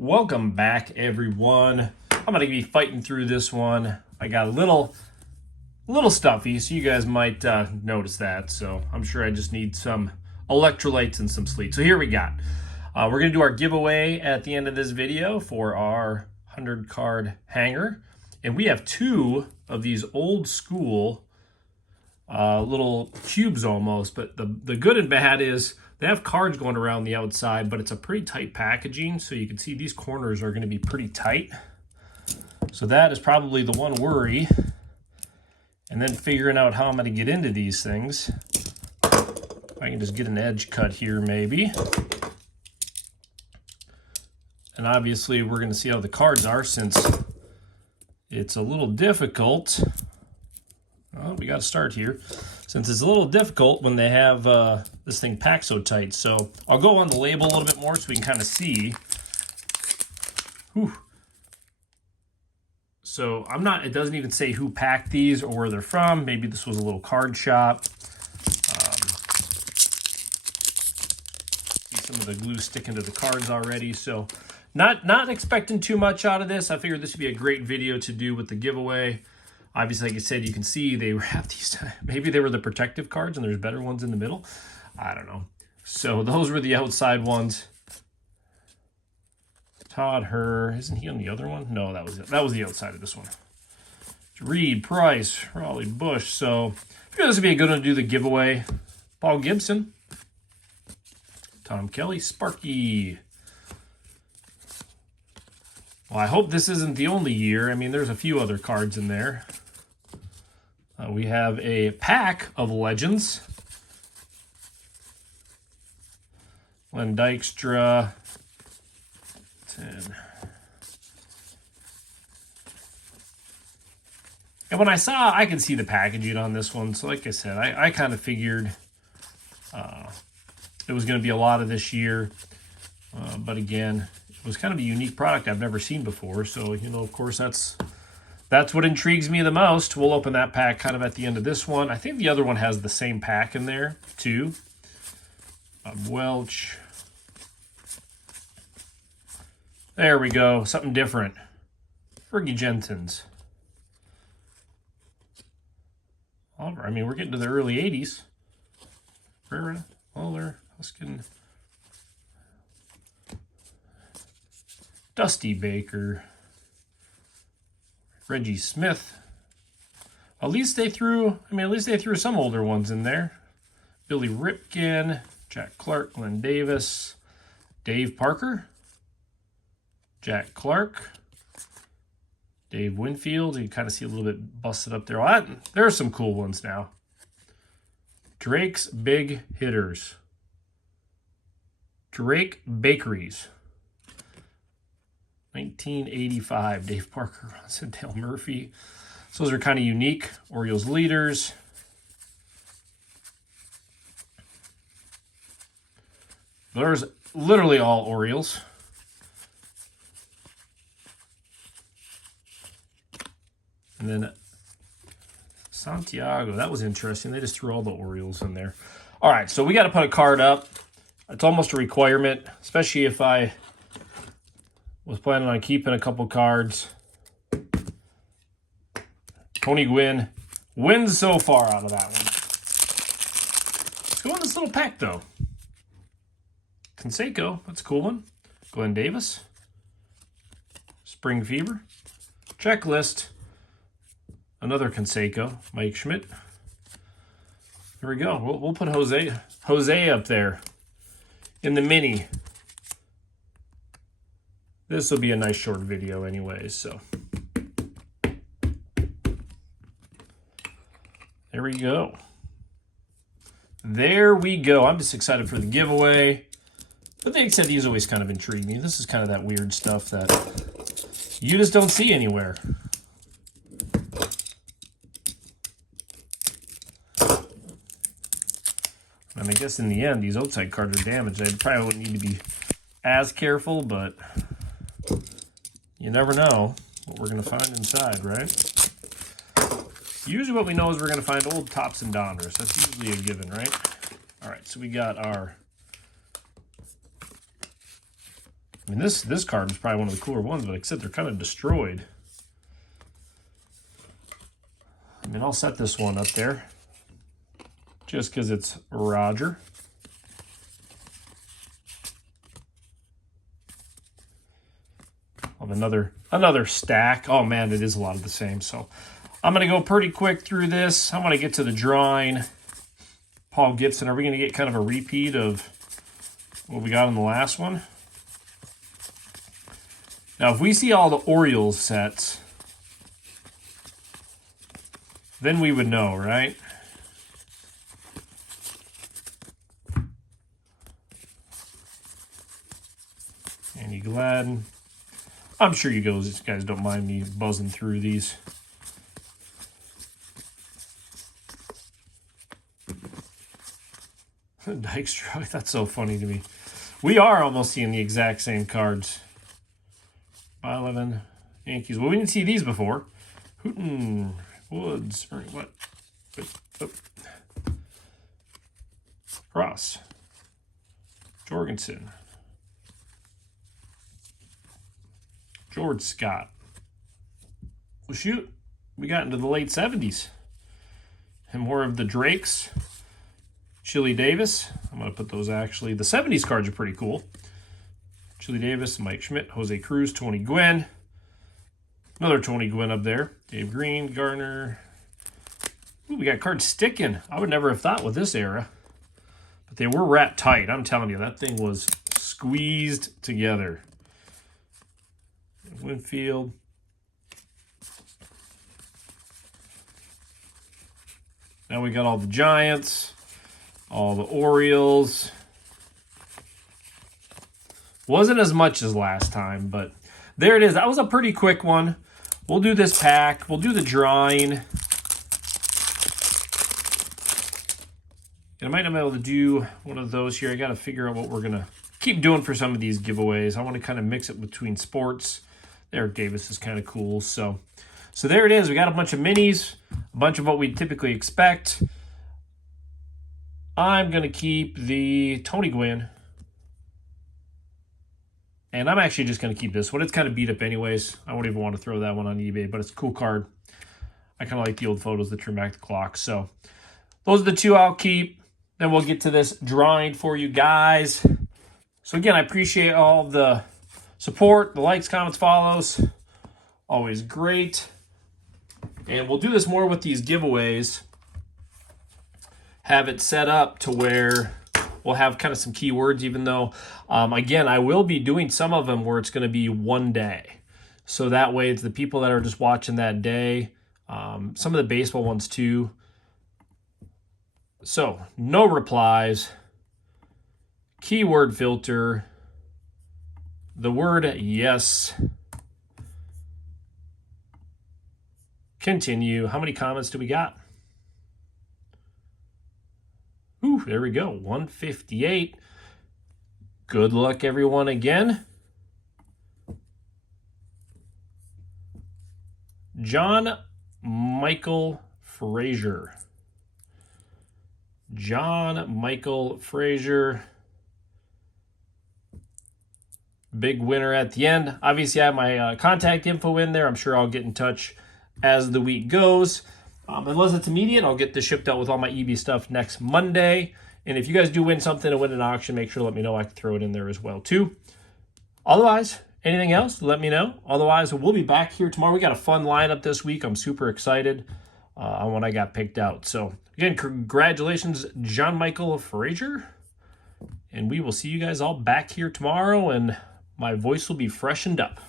Welcome back, everyone. I'm going to be fighting through this one. I got a little stuffy, so you guys might notice that. So I'm sure I just need some electrolytes and some sleep. So here we got. We're going to do our giveaway at the end of this video for our 100 card hanger. And we have two of these old school little cubes almost. But the good and bad is they have cards going around the outside, but it's a pretty tight packaging. So you can see these corners are going to be pretty tight. So that is probably the one worry. And then figuring out how I'm going to get into these things. I can just get an edge cut here maybe. And obviously we're going to see how the cards are since it's a little difficult. Well, we got to start here. Since it's a little difficult when they have this thing packed so tight. So I'll go on the label a little bit more so we can kind of see. Whew. So it doesn't even say who packed these or where they're from. Maybe this was a little card shop. See some of the glue sticking to the cards already. So not expecting too much out of this. I figured this would be a great video to do with the giveaway. Obviously, like I said, you can see they have these, maybe they were the protective cards and there's better ones in the middle. I don't know. So those were the outside ones. Todd Herr, isn't he on the other one? No, that was the outside of this one. Reed, Price, Raleigh, Bush. So I figured this would be a good one to do the giveaway. Paul Gibson, Tom Kelly, Sparky. Well, I hope this isn't the only year. I mean, there's a few other cards in there. We have a pack of Legends. Len Dykstra. 10. And when I could see the packaging on this one. So like I said, I kind of figured it was going to be a lot of this year. But again, it was kind of a unique product I've never seen before. So, you know, of course, that's what intrigues me the most. We'll open that pack kind of at the end of this one. I think the other one has the same pack in there, too. Welch. There we go. Something different. Fergie Jensens. I mean, we're getting to the early 80s. Rara, Muller, Huskin. Dusty Baker, Reggie Smith. At least they threw some older ones in there. Billy Ripken, Jack Clark, Glenn Davis, Dave Parker, Jack Clark, Dave Winfield. You kind of see a little bit busted up there. Well, there are some cool ones now. Drake's Big Hitters. Drake Bakeries. 1985, Dave Parker, Dale Murphy. So those are kind of unique. Orioles leaders. There's literally all Orioles. And then Santiago, that was interesting. They just threw all the Orioles in there. All right, so we got to put a card up. It's almost a requirement, especially if I was planning on keeping a couple cards. Tony Gwynn wins so far out of that one. Let's go in this little pack, though. Canseco, that's a cool one. Glenn Davis. Spring Fever. Checklist. Another Canseco. Mike Schmidt. There we go. We'll put Jose up there in the mini. This will be a nice short video anyways, so. There we go. There we go. I'm just excited for the giveaway. But like I said, these always kind of intrigue me. This is kind of that weird stuff that you just don't see anywhere. And I guess in the end, these outside cards are damaged. I probably wouldn't need to be as careful, but you never know what we're going to find inside, right? Usually what we know is we're going to find old Tops and Donners. That's usually a given, right? All right, so we got our I mean, this card is probably one of the cooler ones, but except they're kind of destroyed. I mean, I'll set this one up there just because it's Roger. Of another stack. Oh man, it is a lot of the same. So I'm going to go pretty quick through this. I'm going to get to the drawing. Paul Gibson. Are we going to get kind of a repeat of what we got in the last one? Now, if we see all the Orioles sets, then we would know, right? Andy Gladden. I'm sure you guys don't mind me buzzing through these. Dykstra, that's so funny to me. We are almost seeing the exact same cards. 5-11 Yankees. Well, we didn't see these before. Hooten, Woods, or what? Oh. Ross. Jorgensen. George Scott. Well, shoot, we got into the late 70s. And more of the Drakes. Chili Davis. I'm going to put those actually. The 70s cards are pretty cool. Chili Davis, Mike Schmidt, Jose Cruz, Tony Gwynn. Another Tony Gwynn up there. Dave Green, Gardner. Ooh, we got cards sticking. I would never have thought with this era. But they were wrapped tight. I'm telling you, that thing was squeezed together. Winfield. Now we got all the Giants, all the Orioles. Wasn't as much as last time, but there it is. That was a pretty quick one. We'll do this pack. We'll do the drawing. And I might not be able to do one of those here. I got to figure out what we're going to keep doing for some of these giveaways. I want to kind of mix it between sports. Eric Davis is kind of cool. So there it is. We got a bunch of minis, a bunch of what we typically expect. I'm going to keep the Tony Gwynn. And I'm actually just going to keep this one. It's kind of beat up anyways. I won't even want to throw that one on eBay, but it's a cool card. I kind of like the old photos that turn back the clock. So those are the two I'll keep. Then we'll get to this drawing for you guys. So again, I appreciate all the support, the likes, comments, follows. Always great. And we'll do this more with these giveaways. Have it set up to where we'll have kind of some keywords, even though, again, I will be doing some of them where it's going to be one day. So that way it's the people that are just watching that day. Some of the baseball ones too. So no replies. Keyword filter. The word yes. Continue. How many comments do we got? Ooh, there we go. 158. Good luck, everyone, again. John Michael Frazier. John Michael Frazier. Big winner at the end. Obviously, I have my contact info in there. I'm sure I'll get in touch as the week goes. Unless it's immediate, I'll get this shipped out with all my EB stuff next Monday. And if you guys do win something and win an auction, make sure to let me know. I can throw it in there as well, too. Otherwise, anything else, let me know. Otherwise, we'll be back here tomorrow. We got a fun lineup this week. I'm super excited on what I got picked out. So, again, congratulations, John Michael Frazier. And we will see you guys all back here tomorrow, and my voice will be freshened up.